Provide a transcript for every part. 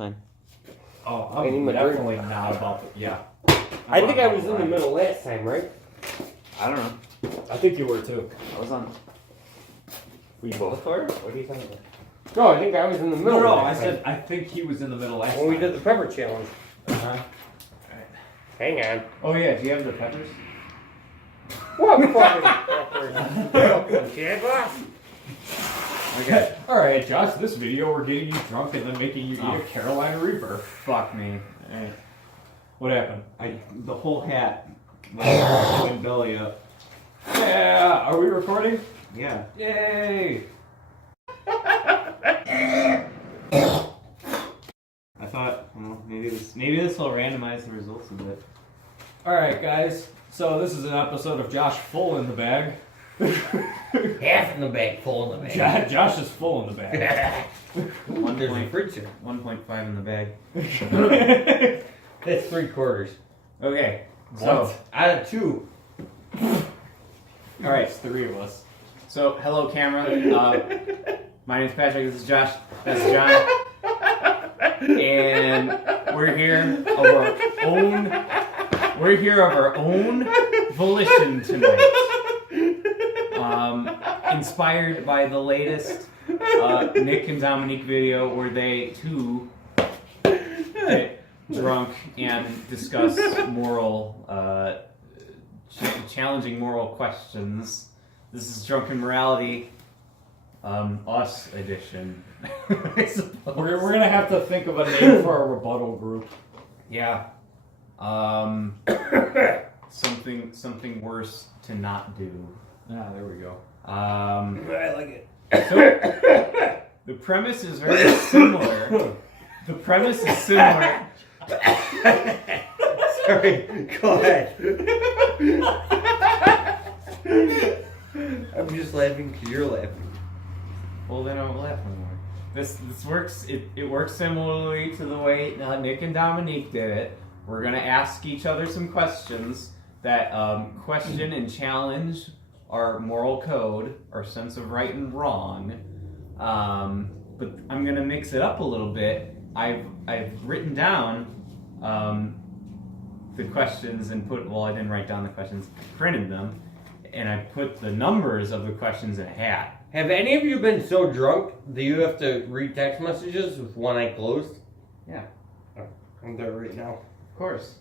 Fine. Oh, I'm definitely not about the, yeah. I think I was in the middle last time, right? I don't know. I think you were too. I was on. We both were? What are you talking about? No, I think I was in the middle. No, I last said I think he was in the middle last time. When we time. did the pepper challenge. Uh-huh. Hang on. Oh yeah, do you have the peppers? What fucking shit? Okay. Alright, Josh, this video we're getting you drunk and then making you eat a Carolina Reaper. Fuck me. What happened? The whole hat went belly up. Yeah, are we recording? Yeah. Yay! I thought, well, maybe this will randomize the results a bit. Alright, guys. So this is an episode of Josh full in the bag. Half in the bag, full in the bag. Josh is full in the bag. There's a fridge there. 1.5 in the bag. That's 3/4. Okay. So, Out of 2. alright, it's 3 of us. So, hello camera. My name's Patrick, this is Josh, that's John. And we're here of our own volition tonight. Inspired by the latest Nick and Dominique video where they too get drunk and discuss moral, challenging moral questions. This is Drunken Morality, us edition. I suppose. We're gonna have to think of a name for our rebuttal group. Yeah. Something worse to not do. Ah, there we go. I like it. So, the premise is very similar. The premise is similar. Sorry, go ahead. I'm just laughing because you're laughing. Well, then I won't laugh anymore. This works. It works similarly to the way Nick and Dominique did it. We're gonna ask each other some questions that question and challenge our moral code, our sense of right and wrong. But I'm gonna mix it up a little bit. I've written down the questions and I didn't write down the questions, printed them, and I put the numbers of the questions in a hat. Have any of you been so drunk that you have to read text messages with one eye closed? Yeah. I'm there right now. Of course.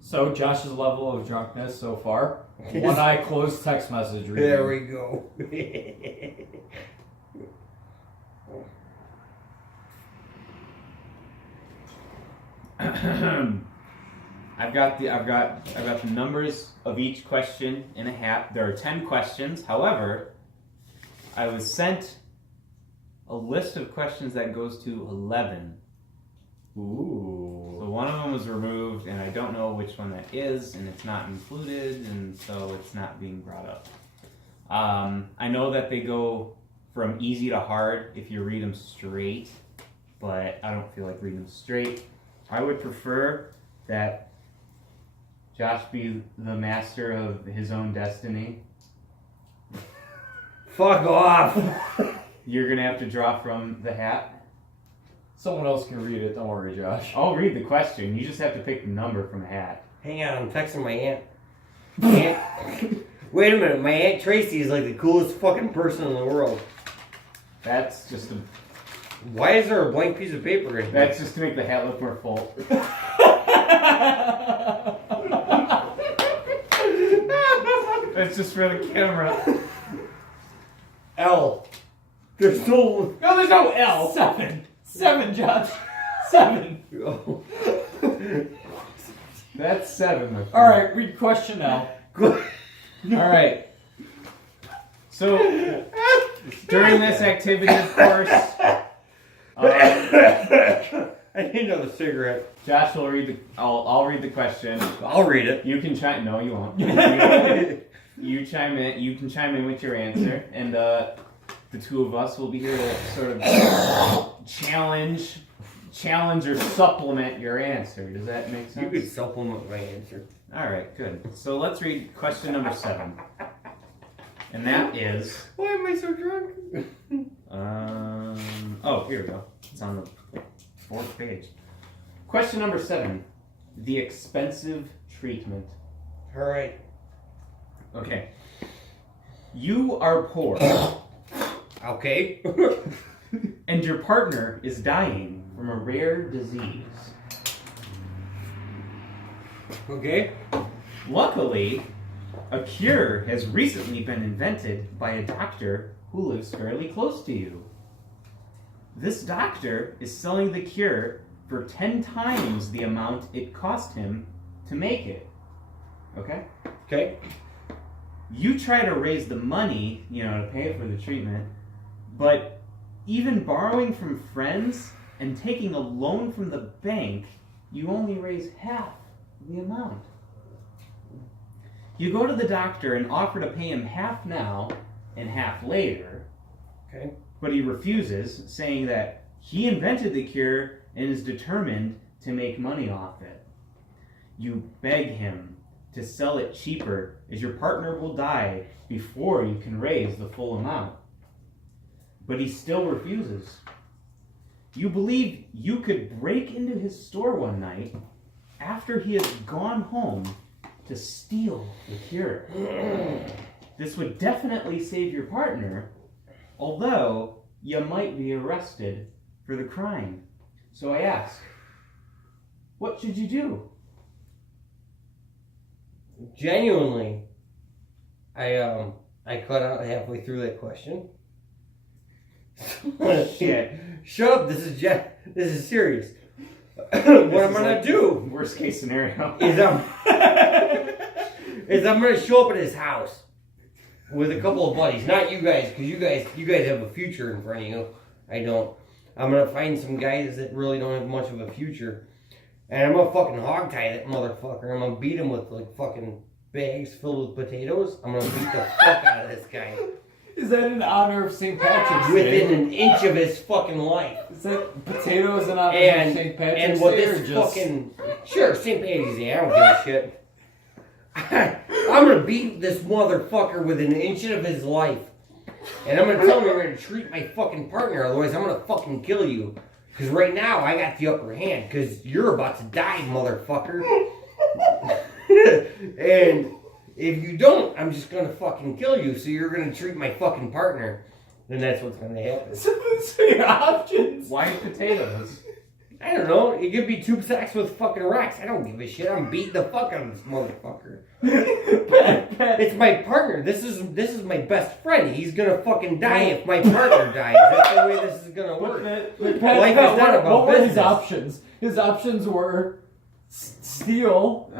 So Josh's level of drunkenness so far: one eye closed text message reading. There we go. I've got the numbers of each question in a hat. There are 10 questions. However, I was sent a list of questions that goes to 11. Ooh. So one of them was removed, and I don't know which one that is, and it's not included, and so it's not being brought up. I know that they go from easy to hard if you read them straight, but I don't feel like reading them straight. I would prefer that Josh be the master of his own destiny. Fuck off. You're gonna have to draw from the hat. Someone else can read it. Don't worry, Josh. I'll read the question. You just have to pick the number from the hat. Hang on, I'm texting my aunt. Wait a minute, my Aunt Tracy is like the coolest fucking person in the world. That's just Why is there a blank piece of paper in here? That's just to make the hat look more full. That's just for the camera. L. There's no... No, there's no L. 7, Josh. 7. Oh. That's 7. All right, read question now. All right. So during this activity, of course, I need another cigarette. Josh will read I'll read the question. I'll read it. You can chime. No, you won't. You chime in. You can chime in with your answer, and the two of us will be here to sort of challenge or supplement your answer. Does that make sense? You could supplement my answer. All right, good. So let's read question number 7, and that is. Why am I so drunk? Oh, here we go. It's on the. 4th page. Question number 7. The expensive treatment. All right. Okay. You are poor, Okay. and your partner is dying from a rare disease. Okay. Luckily, a cure has recently been invented by a doctor who lives fairly close to you. This doctor is selling the cure for 10 times the amount it cost him to make it. Okay? Okay. You try to raise the money, to pay for the treatment, but even borrowing from friends and taking a loan from the bank, you only raise half the amount. You go to the doctor and offer to pay him half now and half later, Okay. but he refuses, saying that he invented the cure and is determined to make money off it. You beg him to sell it cheaper, as your partner will die before you can raise the full amount. But he still refuses. You believe you could break into his store one night after he has gone home to steal the cure. This would definitely save your partner, although you might be arrested for the crime. So I ask, what should you do? Genuinely, I cut out halfway through that question. Shit. Shut up. This is serious. What I'm gonna do Worst case scenario. is I'm gonna show up at his house with a couple of buddies. Not you guys, because you guys have a future in front of you. I don't. I'm gonna find some guys that really don't have much of a future. And I'm gonna fucking hog tie that motherfucker. I'm gonna beat him with like fucking bags filled with potatoes. I'm gonna beat the fuck out of this guy. Is that in honor of St. Patrick's Within Day? an inch of his fucking life. Is that potatoes in honor And of St. Patrick's and what Day? this Or just... fucking sure St. Patty's Day, I don't give a shit. I'm gonna beat this motherfucker within an inch of his life. And I'm gonna tell him I'm gonna treat my fucking partner, otherwise I'm gonna fucking kill you. Cause right now I got the upper hand, cause you're about to die, motherfucker. And if you don't, I'm just gonna fucking kill you, so you're gonna treat my fucking partner. Then that's what's gonna happen. So your options. Why potatoes? I don't know, it could be 2 sacks with fucking rocks. I don't give a shit. I'm beating the fuck out of this motherfucker. Pat. It's my partner. This is my best friend. He's gonna fucking die if my partner dies. That's the way this is gonna work. Pat, Life is not about what were his business. options? His options were steal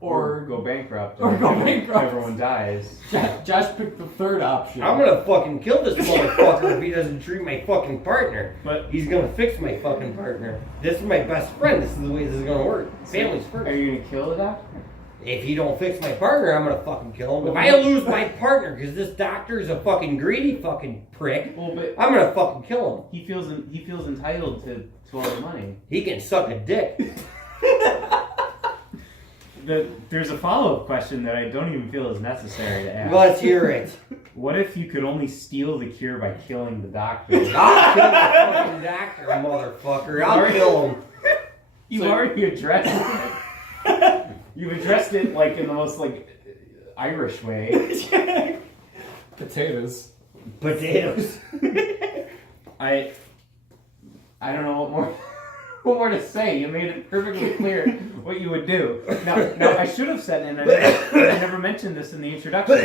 Or go bankrupt. Or go bankrupt. Everyone dies. Josh picked the third option. I'm gonna fucking kill this motherfucker if he doesn't treat my fucking partner. But He's gonna fix my fucking partner. This is my best friend. This is the way this is gonna work. Family's are first. you gonna kill the doctor? If he don't fix my partner, I'm gonna fucking kill him. If I lose my partner because this doctor is a fucking greedy fucking prick, Well, but I'm gonna fucking kill him. he feels entitled to all the money. He can suck a dick. There's a follow-up question that I don't even feel is necessary to ask. Let's hear it. What if you could only steal the cure by killing the doctor? I'll kill the fucking doctor, motherfucker. I'll kill him. You've already addressed it. You've addressed it like in the most like Irish way. Potatoes. Potatoes. I don't know what more to say. You made it perfectly clear what you would do. Now I should have said, and I never mentioned this in the introduction.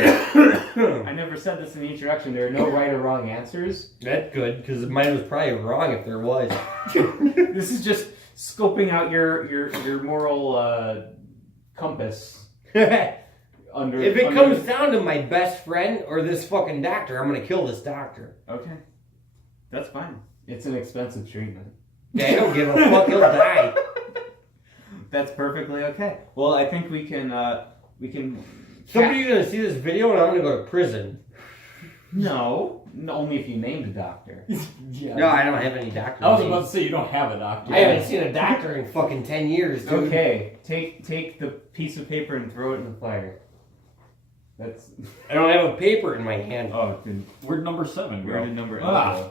I never said this in the introduction. There are no right or wrong answers. That's good, because mine was probably wrong if there was. This is just scoping out your moral compass. If Under. it comes down to my best friend or this fucking doctor, I'm gonna kill this doctor. Okay, that's fine. It's an expensive treatment. Yeah, I don't give a fuck. He'll die. That's perfectly okay. Well, I think we can. Somebody's gonna see this video and I'm gonna go to prison. No, only if you named a doctor. Yeah. No, I don't have any doctor I was names. about to say you don't have a doctor. I haven't seen a doctor in fucking 10 years, dude. Okay, take the piece of paper and throw it in the fire. That's. I don't have a paper in my hand. Oh, then We're number 7. we're Bro. at number. Ah.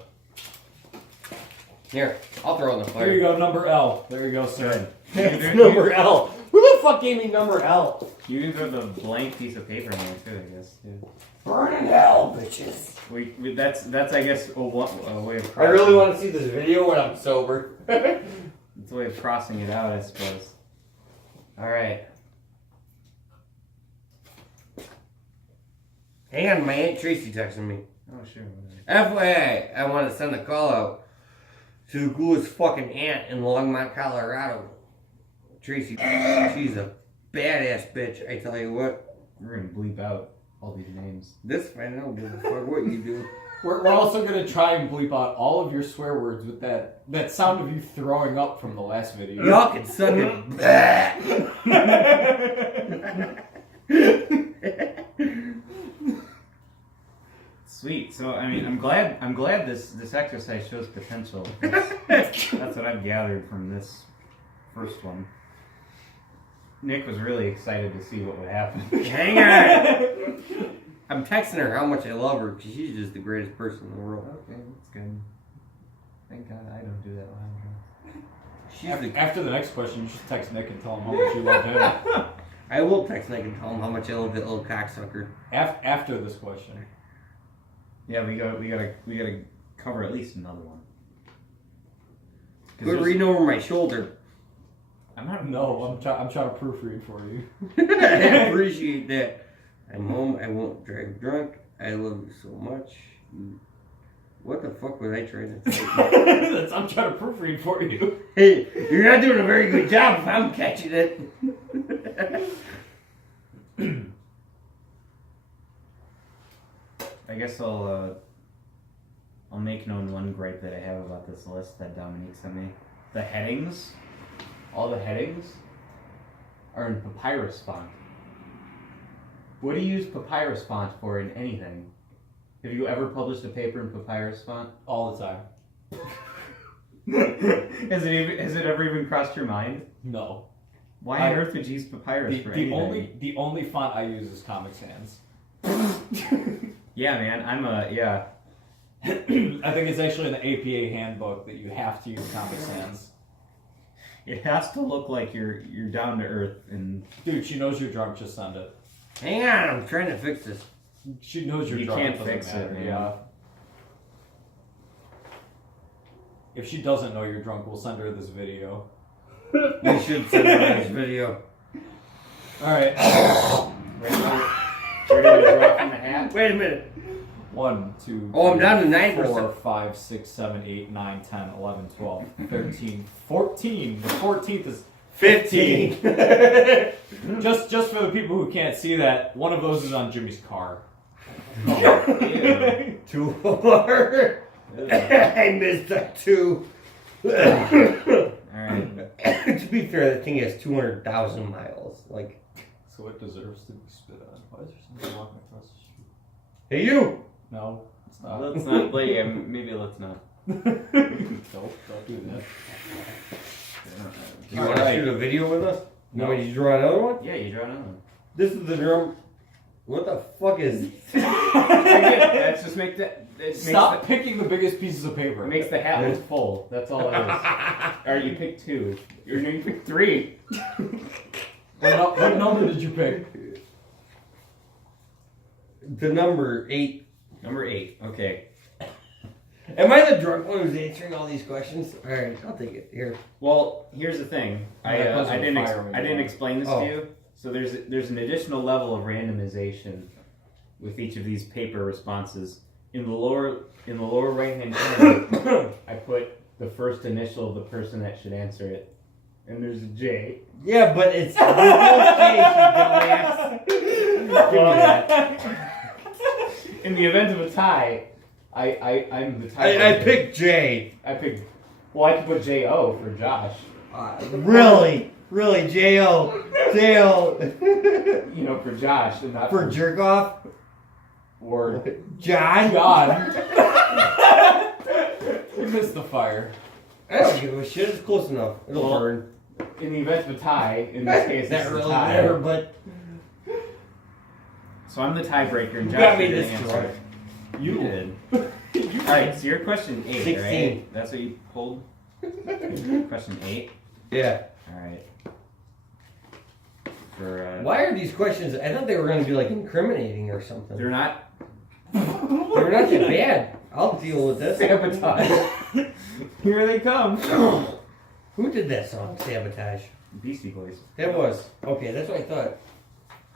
Here, I'll throw it in the fire. There you go, number L. There you go, sir. It's number L. Who the fuck gave me number L? You can throw the blank piece of paper in there too, I guess. Yeah. Burn in hell, bitches. We that's I guess a way of. I really want to see this video when I'm sober. It's a way of crossing it out, I suppose. All right. Hang on, my Aunt Tracy texting me. Oh sure. FYI, I want to send a call out to the coolest fucking aunt in Longmont, Colorado. Tracy, she's a badass bitch, I tell you what. We're gonna bleep out all these names. This, I don't give a fuck what you do. We're also gonna try and bleep out all of your swear words with that sound of you throwing up from the last video. Y'all can suck it. Sweet. So I mean, I'm glad this exercise shows potential. That's what I've gathered from this first one. Nick was really excited to see what would happen. Hang on. I'm texting her how much I love her because she's just the greatest person in the world. Okay, that's good. Thank God I don't do that when I'm drunk. After the next question, you should text Nick and tell him how much you love him. I will text Nick and tell him how much I love that little cocksucker. After this question. Yeah, we gotta cover at least another one. Quit reading over my shoulder. I'm not. No, I'm trying to proofread for you. I appreciate that. I'm home. I won't drive drunk. I love you so much. What the fuck was I trying to say? I'm trying to proofread for you. Hey, you're not doing a very good job if I'm catching it. I guess I'll make known one gripe that I have about this list that Dominique sent me. The headings, all the headings, are in papyrus font. What do you use papyrus font for in anything? Have you ever published a paper in papyrus font? All the time. Has it ever even crossed your mind? No. Why on earth would you use papyrus for anything? The only font I use is Comic Sans. Yeah, man, I think it's actually in the APA handbook that you have to use Comic Sans. It has to look like you're down to earth and. Dude, she knows you're drunk. Just send it. Hang on, I'm trying to fix this. She knows you're You drunk. can't It doesn't fix it, matter. man. Yeah. If she doesn't know you're drunk, we'll send her this video. We should send her this video. All right. We're gonna draw from the hat. Wait a minute. 1, 2, Oh, I'm down to 9%. 4, 5, 6, 7, 8, 9, 10, 11, 12, 13, 14. The 14th is 15. just for the people who can't see that, one of those is on Jimmy's car. Yeah. 2 more. I missed that 2. Alright. To be fair, that thing has 200,000 miles. Like, So it deserves to be spit on. Why is there somebody walking across the street? hey, you. No, it's not. Let's not play. Maybe let's not. Don't do that. You want to Alright. shoot a video with us? No. You want me to draw another one? Yeah, you draw another one. This is the drum. What the fuck is? Let's just make that. Stop picking the biggest pieces of paper. It makes the hat look full. That's all it is. Or you pick 2. You pick 3. What number did you pick? The number 8. Number 8. Okay. Am I the drunk one who's answering all these questions? All right, I'll take it. Here. Well, here's the thing. I didn't explain this Oh. to you. So there's an additional level of randomization with each of these paper responses. In the lower right hand corner, I put the first initial of the person that should answer it, and there's a J. Yeah, but it's we're both J's, you dumbass. Give me that. In the event of a tie, I'm the tie. I picked J. Well, I could put J-O for Josh. Really, J-O. You know, for Josh, and not For jerk off? or John? God. You missed the fire. I don't give a shit. It's close enough. It'll Well, burn. in the event of a tie. In this case, Not it's a really tie. there, but So I'm the tiebreaker, and you Josh got me didn't this answer drunk. it. You did. You All right, so your question 8, 16. right? That's what you pulled? Question 8? Yeah. Alright. For, Why are these questions? I thought they were going to be like incriminating or something. they're not They're not that bad. I'll deal with this. sabotage. Here they come. Who did that song? Sabotage. Beastie Boys. That was okay. That's what I thought.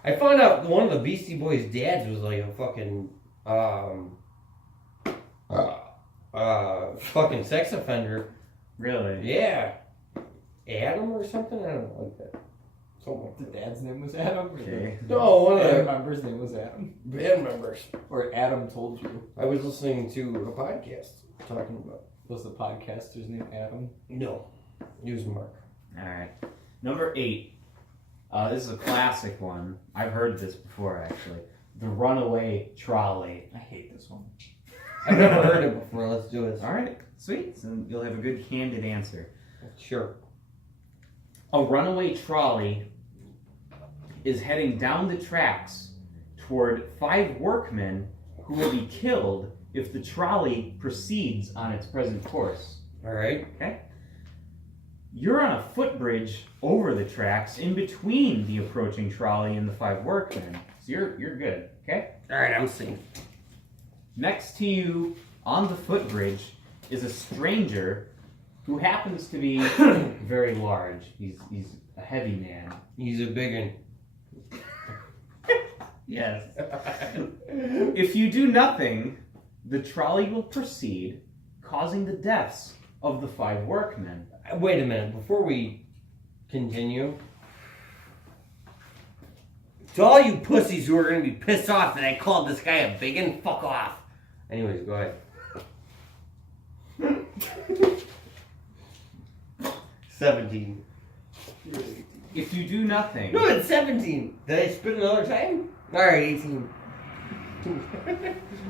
I found out one of the Beastie Boys' dads was like a fucking fucking sex offender. Really? Yeah, Adam or something. I don't know, like that. Something. The dad's name was Adam? Okay. No, one of The the member's name was Adam? band members. Or Adam told you? I was listening to a podcast talking about. Was the podcaster's name Adam? No, use Mark. Alright. Number 8. This is a classic one. I've heard this before, actually. The runaway trolley. I hate this one. I've never heard it before. Let's do it. Alright, sweet. So you'll have a good candid answer. Sure. A runaway trolley is heading down the tracks toward 5 workmen who will be killed if the trolley proceeds on its present course. All right. Okay? You're on a footbridge over the tracks in between the approaching trolley and the 5 workmen. So you're good, okay? All right. I'm safe. Next to you on the footbridge is a stranger who happens to be very large. He's a heavy man. He's a big one. Yes. If you do nothing, the trolley will proceed, causing the deaths of the 5 workmen. Wait a minute. Before we continue, to all you pussies who are going to be pissed off that I called this guy a biggin, fuck off. Anyways, go ahead. 17. If you do nothing, No, it's 17. Did I spit another time? All right, 18.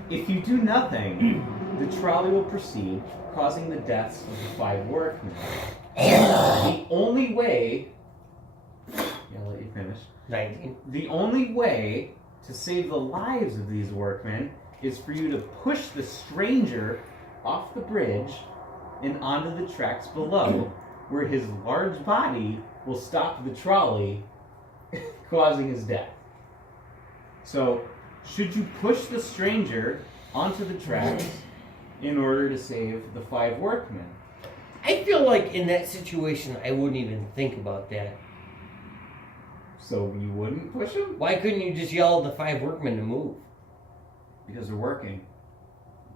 if you do nothing, the trolley will proceed, causing the deaths of the 5 workmen. The only way, I'll let you finish. 19. The only way to save the lives of these workmen is for you to push the stranger off the bridge and onto the tracks below, where his large body will stop the trolley, causing his death. So, should you push the stranger onto the tracks in order to save the 5 workmen? I feel like in that situation, I wouldn't even think about that. So you wouldn't push him? Why couldn't you just yell at the 5 workmen to move? Because they're working.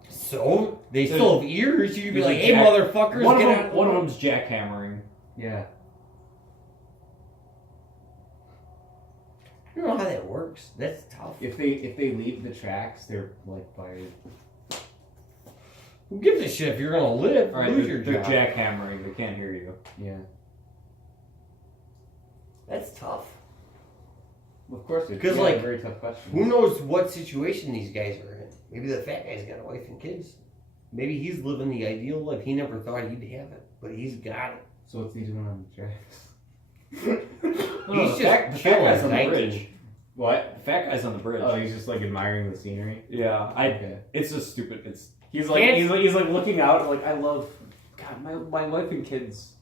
So? They still have ears. You could be There's like, a hey, jack- motherfuckers, One get of out. them, one of them's jackhammering. Yeah. You know how that works. That's tough. If they leave the tracks, they're like fired. Who gives a shit if you're gonna live? Alright, Lose your they're job. jackhammering. They can't hear you. Yeah. That's tough. Of course, it's 'Cause, yeah, like, very tough question. Who knows what situation these guys are in? Maybe the fat guy's got a wife and kids. Maybe he's living the ideal life. He never thought he'd have it, but he's got it. So what's he doing on the tracks? He's the just fat chilling. guy's on the 19. bridge. What? The fat guy's on the bridge. Oh, he's just like admiring the scenery. Yeah, Okay. It's just stupid. It's He's like Can't- he's like looking out like I love God my wife and kids.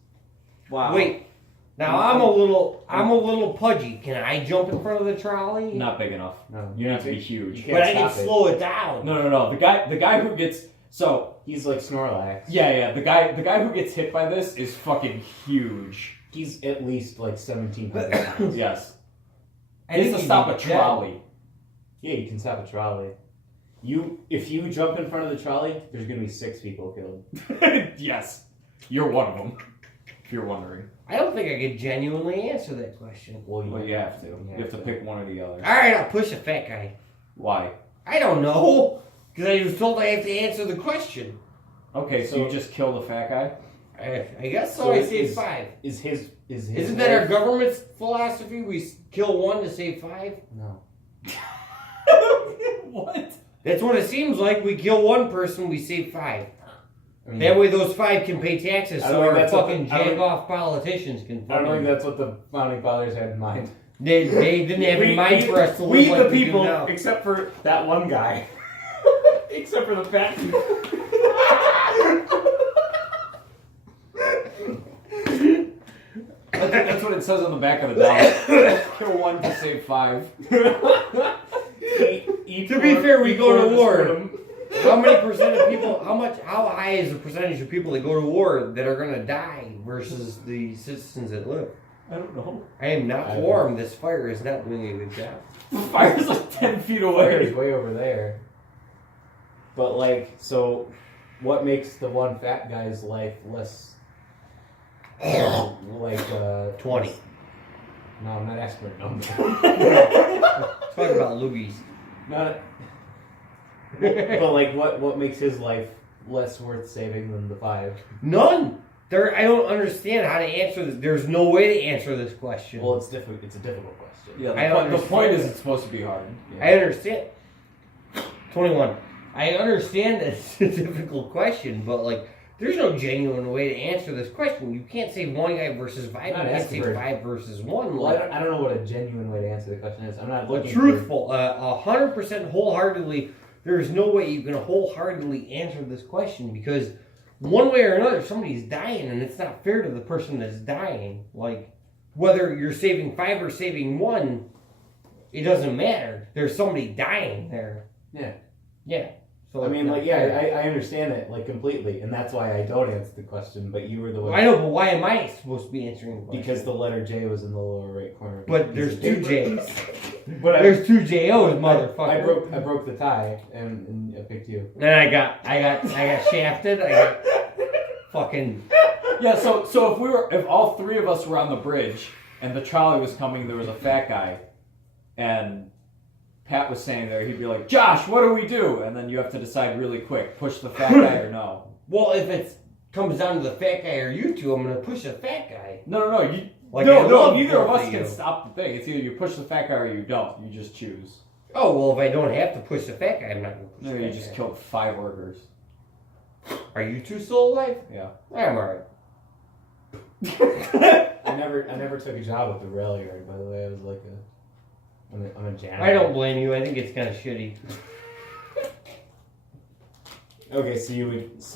Wow. Wait. Now I'm a little pudgy. Can I jump in front of the trolley? not big enough. No. You have to be You huge. can't But I can stop it. slow it down. No. The guy who gets He's like Snorlax. yeah. The guy who gets hit by this is fucking huge. He's at least like 1,700 pounds. Yes. I He think has to he'd stop be a trolley. Yeah, you can stop a trolley. If you jump in front of the trolley, there's gonna be 6 people killed. Yes. You're one of them. If you're wondering. I don't think I could genuinely answer that question. Well, Well, you have to. You You have to pick one or the other. Alright, I'll push a fat guy. Why? I don't know. Because I was told I have to answer the question. Okay, so you just kill the fat guy? I guess so. So I saved is- 5. Is his Isn't that our government's philosophy? We kill 1 to save 5? No. What? That's what it seems like. We kill 1 person, we save 5. I mean, That way those 5 can pay taxes I so don't think our that's what fucking the- I don't- jag-off politicians can I don't think fucking... that's what the founding fathers had in mind. They didn't have in mind for us to live we like the we people, do now. except for that one guy. Except for the fat people. That's what it says on the back of the dollar. Kill one to save 5. To be fair, we go to war. How many percent of people? How high is the percentage of people that go to war that are gonna die versus the citizens that live? I don't know. I am not warm. This fire is not doing a good job. The fire's like 10 feet Fire's away. way over there. But like, so what makes the one fat guy's life less like 20. No, I'm not asking for a number. Talk about loogies. Not but like what makes his life less worth saving than the 5? None. I don't understand how to answer this. There's no way to answer this question. Well, it's difficult. It's a difficult question. Yeah, I the point is understand. it's supposed to be hard. Yeah. I understand. 21. I understand that it's a difficult question, but like, there's no genuine way to answer this question. You can't say one guy versus 5. You I'm not can't asking say for- 5 versus 1. Well, Like, I don't know what a genuine way to answer the question is. I'm not a looking truthful, 100% wholeheartedly. There's no way you can wholeheartedly answer this question because one way or another, somebody's dying, and it's not fair to the person that's dying. Like, whether you're saving 5 or saving 1, it doesn't matter. There's somebody dying there. Yeah. Yeah. So I mean, it's not like, yeah, fair. I understand it, like, completely, and that's why I don't answer the question, but you were the one... I know, but why am I supposed to be answering the question? Because the letter J was in the lower right corner. But there's 2 J's. But There's 2 JOs, motherfucker. I broke the tie, and I picked you. Then I got shafted. I got fucking... Yeah, so if all 3 of us were on the bridge and the trolley was coming, there was a fat guy, and Pat was standing there, he'd be like, Josh, what do we do? And then you have to decide really quick, push the fat guy or no. Well, if it comes down to the fat guy or you two, I'm gonna push the fat guy. No, Like, I no, love neither of both us of can you. stop the thing. It's either you push the fat guy or you don't. You just choose. Oh, well, if I don't have to push the fat guy, I'm not gonna push No, the you fat just guy. killed 5 workers. Are you two still alive? Yeah. I'm alright. I never took a job at the rail yard, by the way. I was like I'm a janitor. I don't blame you. I think it's kind of shitty. Okay, so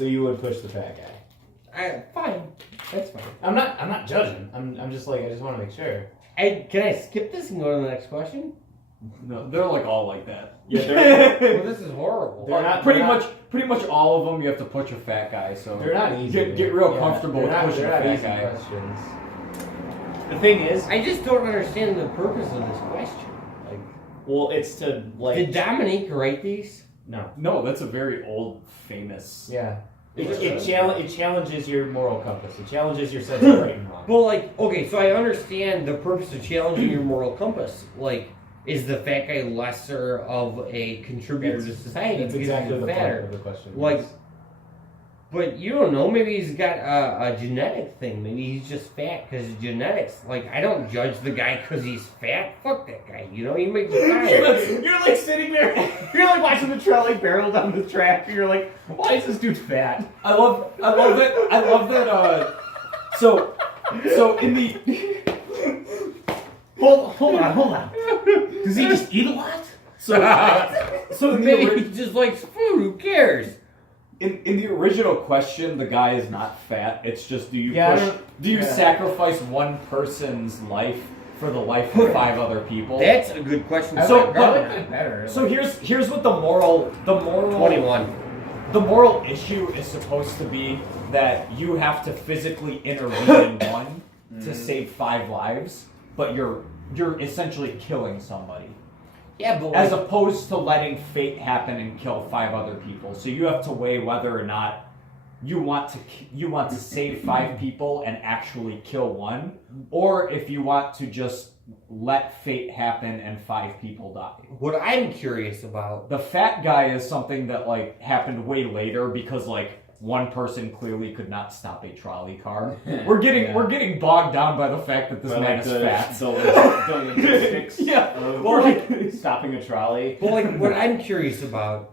you would push the fat guy. Fine. That's fine. I'm not judging. I'm just like, I just want to make sure. Can I skip this and go to the next question? No, they're like all like that. Yeah, Well, this is horrible. They're not- pretty much all of them. You have to push a fat guy. So they're not easy. Get real Yeah, comfortable they're with not- pushing they're a not fat easy guy. questions. The thing is, I just don't understand the purpose of this question. Like, well, it's to like did Dominique write these? no. No, that's a very old, famous. Yeah. It challenges your moral compass. It challenges your sense of right and wrong. Well, like, okay, so I understand the purpose of challenging your moral compass. Like, is the fat guy lesser of a contributor to society? That's because exactly he's the fatter? point of the question. Like, but you don't know. Maybe he's got a genetic thing. Maybe he's just fat because of genetics. Like, I don't judge the guy because he's fat. Fuck that guy. You know, he makes me fine. You're like sitting there, you're like watching the trolley barrel down the track, and you're like, why is this dude fat? I love that. So in the Hold on. Does he just eat a lot? so in the Maybe he just likes food. Who cares? In the original question, the guy is not fat. It's just do you Yeah, sacrifice one person's life for the life of 5 other people? That's a good question. So, I like that better. So here's what the moral 21. the moral issue is supposed to be that you have to physically intervene in one to save 5 lives, but you're essentially killing somebody. Yeah, but As opposed to letting fate happen and kill 5 other people. So you have to weigh whether or not you want to save 5 people and actually kill one, or if you want to just let fate happen and 5 people die. what I'm curious about. The fat guy is something that like happened way later because like one person clearly could not stop a trolley car. We're getting bogged down by the fact that this man is fat. The logistics Yeah. of Well, like- stopping a trolley. But like, what I'm curious about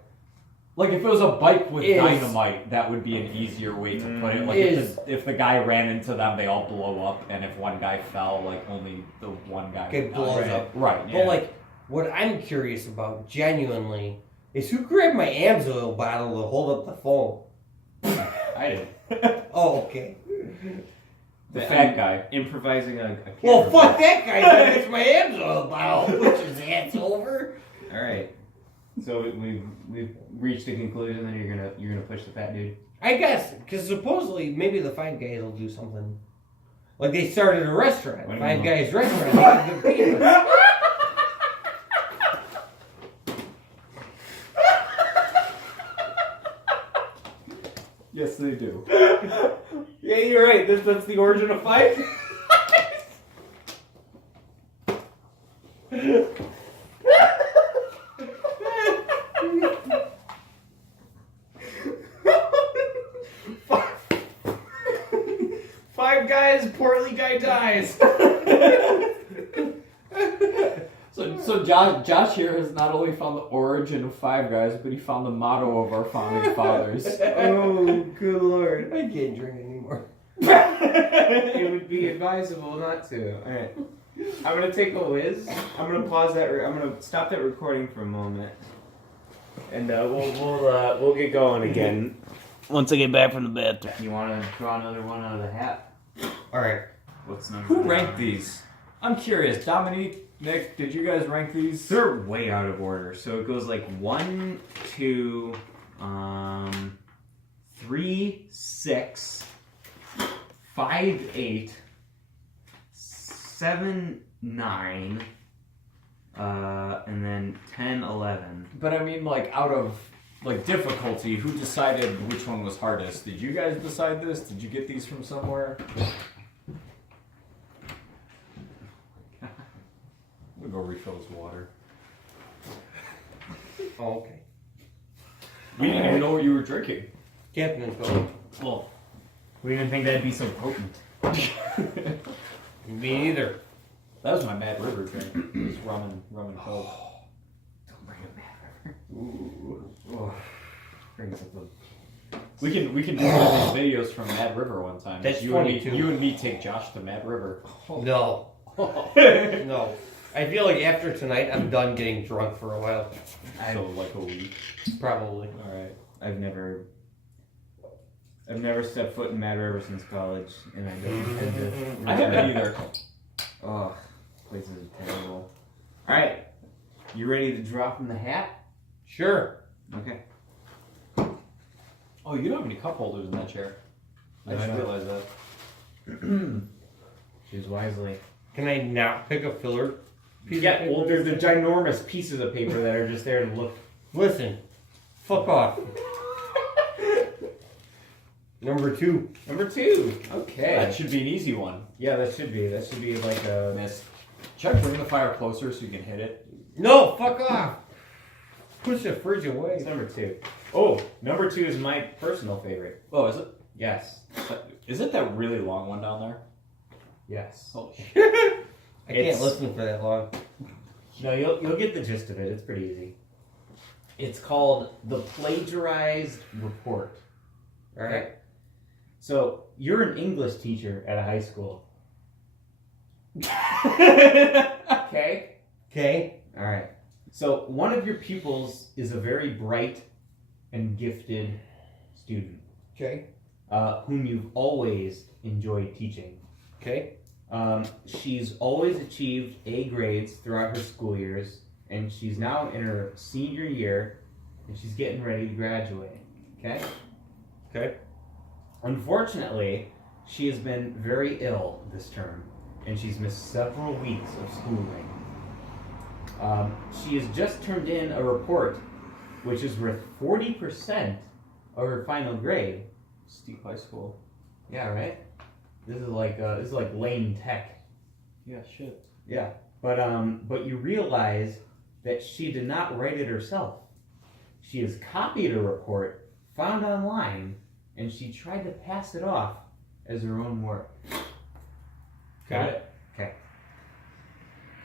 Like if it was a bike with Is- dynamite, that would be an easier way to put it. Like if the guy ran into them, they all blow up, and if one guy fell, like only the one guy It would blows die. up. Right. But like, what I'm curious about, genuinely, Is who grabbed my Amsoil bottle to hold up the phone? I did. Oh, okay. The fat guy. Improvising a Well, camera fuck bit. that guy. Then it's my Amsoil bottle. Put his hands over. All right. So we've reached a conclusion. Then you're gonna push the fat dude. I guess, because supposedly maybe the Five Guys will do something. Like they started a restaurant, What do you Five mean? Guys restaurant. They got good pizza. Yes, they do. Yeah, you're right. That's the origin of fight. Five Guys, portly guy dies. So Josh here has not only found the origin of Five Guys, but he found the motto of our founding fathers. Oh, good lord. I can't drink anymore. It would be advisable not to. All right. I'm gonna take a whiz. I'm gonna pause that. I'm gonna stop that recording for a moment, and we'll get going again once I get back from the bathroom. You want to draw another one out of the hat? All right. What's number? Who ranked these? I'm curious. Dominique, Nick, did you guys rank these? They're way out of order. So it goes like 1, 2, 3, 6, 5, 8, 7, 9, and then 10, 11. But I mean, like, out of like difficulty, who decided which one was hardest? Did you guys decide this? Did you get these from somewhere? I'm gonna go refill his water. Oh, okay. We didn't even know what you were drinking. Captain Coke. Well, we didn't think that'd be so potent. Me neither. That was my Mad River drink. It was rum and coke. Don't bring it back. Ooh. Oh. Brings up a... We can do one of these videos from Mad River one time. That's you and funny, me, too. You and me take Josh to Mad River. No. No. I feel like after tonight, I'm done getting drunk for a while. So like a week. Probably. All right. I've never stepped foot in Mad River since college, and I don't intend to. I haven't either. Oh, place is terrible. All right, you ready to draw from the hat? Sure. Okay. Oh, you don't have any cup holders in that chair. I No, just I don't. realized that. Choose wisely. Can I not pick a filler piece of Yeah, paper? well, there's the ginormous pieces of paper that are just there to look. Listen. Fuck off. Number 2. Number 2. Okay. That should be an easy one. Yeah, that should be. That should be like a. Miss. Chuck, bring the fire closer so you can hit it. No, fuck off. Push the fridge away. It's number 2. Oh, number 2 is my personal favorite. Oh, is it? Yes. Is it that really long one down there? Yes. Holy shit. I can't It's- listen for that long. No, you'll get the gist of it. It's pretty easy. It's called the plagiarized report. Alright. So you're an English teacher at a high school. Okay? Okay. Alright. So one of your pupils is a very bright and gifted student Okay. whom you've always enjoyed teaching. Okay. She's always achieved A grades throughout her school years, and she's now in her senior year, and she's getting ready to graduate. Okay? Okay. Unfortunately, she has been very ill this term, and she's missed several weeks of schooling. She has just turned in a report, which is worth 40% of her final grade. Steep high school. Yeah, right. This is like Lane Tech. Yeah, shit. Yeah, but you realize that she did not write it herself. She has copied a report found online, and she tried to pass it off as her own work. Got it? Okay.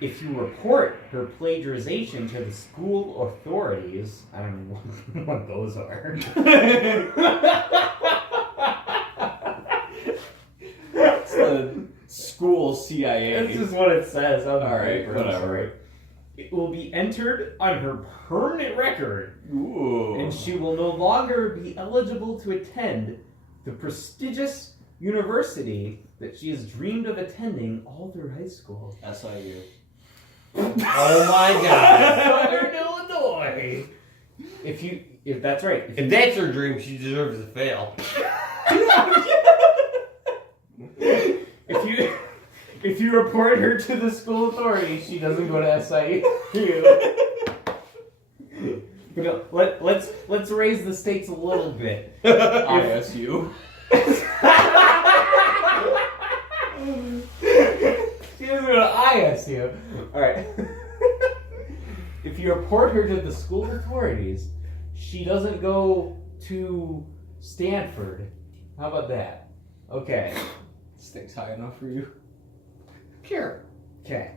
If you report her plagiarization to the school authorities, I don't know what those are. It's the school CIA. This is what it says on the All right, paper. whatever. It will be entered on her permanent record, Ooh. and she will no longer be eligible to attend the prestigious university that she has dreamed of attending all through high school. SIU. Oh my God. Southern Illinois. If that's right. If that's her dream, she deserves to fail. If you report her to the school authorities, she doesn't go to SIU. But let's raise the stakes a little bit. ISU. She doesn't go to ISU. All right. If you report her to the school authorities, she doesn't go to Stanford. How about that? Okay. Stakes high enough for you? Sure. Okay.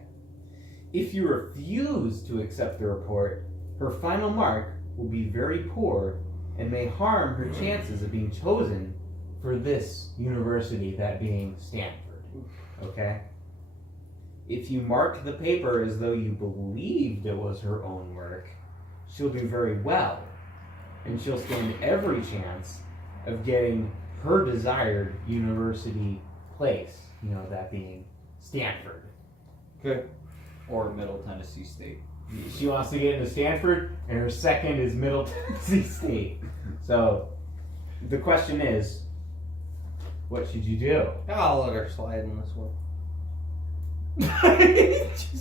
If you refuse to accept the report, her final mark will be very poor and may harm her chances of being chosen for this university, that being Stanford. Okay? If you mark the paper as though you believed it was her own work, she'll do very well, and she'll stand every chance of getting her desired university place, that being Stanford. Okay. Or Middle Tennessee State. She wants to get into Stanford, and her second is Middle Tennessee State. So, the question is, what should you do? I'll let her slide in this one.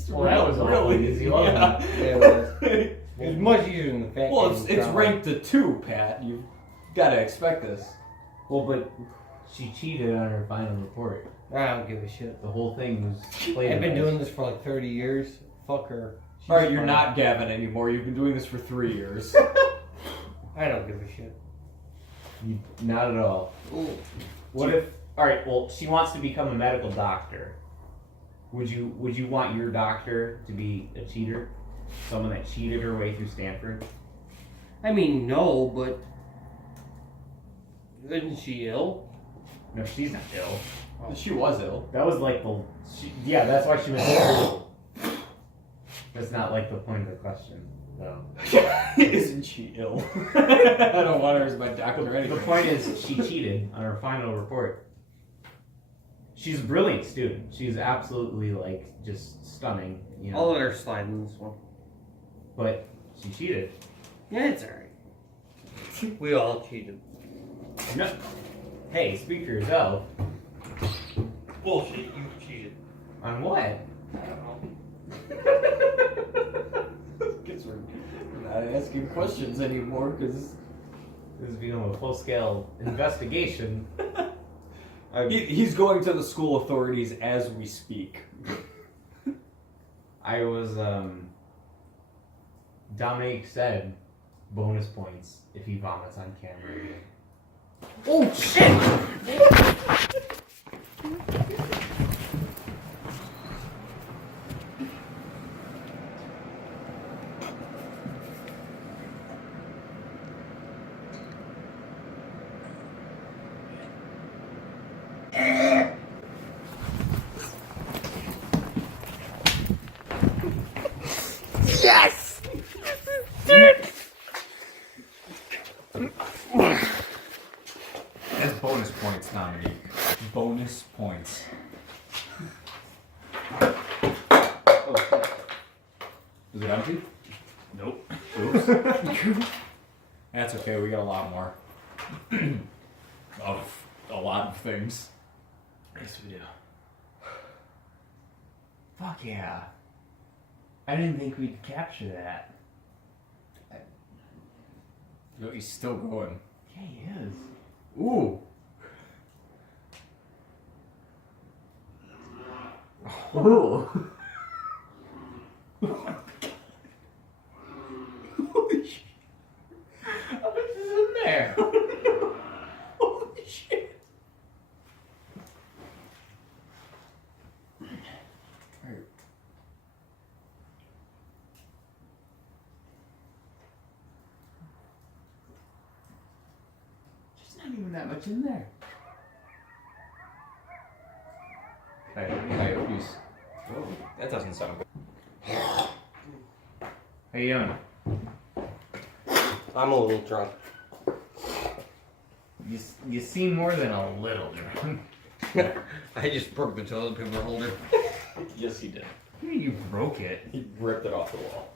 Well, that was really easy, wasn't Yeah, it was. It was much easier than the fact. Well, it's ranked to 2, Pat. You've got to expect this. Well, but she cheated on her final report. I don't give a shit. The whole thing was played. I've been doing this for like 30 years. Fuck her. She's Alright, you're fine. not Gavin anymore. You've been doing this for 3 years. I don't give a shit. Not at all. Ooh. What if? All right. Well, she wants to become a medical doctor. Would you want your doctor to be a cheater? Someone that cheated her way through Stanford? I mean, no, but isn't she ill? No, she's not ill. She was ill. That was like yeah, that's why she was ill. That's not like the point of the question, though. Isn't she ill? I don't want her as my doctor or anything. The point is, she cheated on her final report. She's a brilliant student. She's absolutely, just stunning, I'll let her slide in this one. But she cheated. Yeah, it's alright. We all cheated. No. Hey, speak for yourself. Bullshit, you cheated. On what? I don't know. Guess we're not asking questions anymore because This has become a full-scale investigation. he's going to the school authorities as we speak. I was, Dominic said bonus points if he vomits on camera again. Oh, shit! Yes! That's bonus points, Dominique. Bonus points. Oh, shit. Is it empty? Nope. Oops. That's okay, we got a lot more. Of a lot of things. Yes, we do. Fuck yeah. I didn't think we'd capture that. No, he's still going. Yeah, he is. Ooh. Ooh. Holy shit. How much is in there? Holy shit. There's not even that much in there. Coyotes. Oh, that doesn't sound good. How you doing? I'm a little drunk. You seem more than a little drunk. I just broke the toilet paper holder. Yes, he did. You broke it. He ripped it off the wall.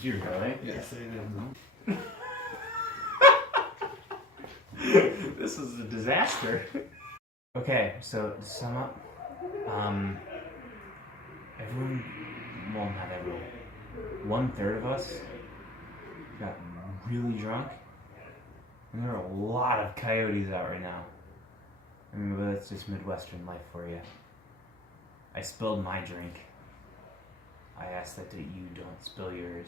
Did you really? Yes, I did. This is a disaster. Okay, so to sum up, everyone, well, not everyone, 1/3 of us got really drunk, and there are a lot of coyotes out right now. I mean, but that's just midwestern life for you. I spilled my drink. I ask that you don't spill yours.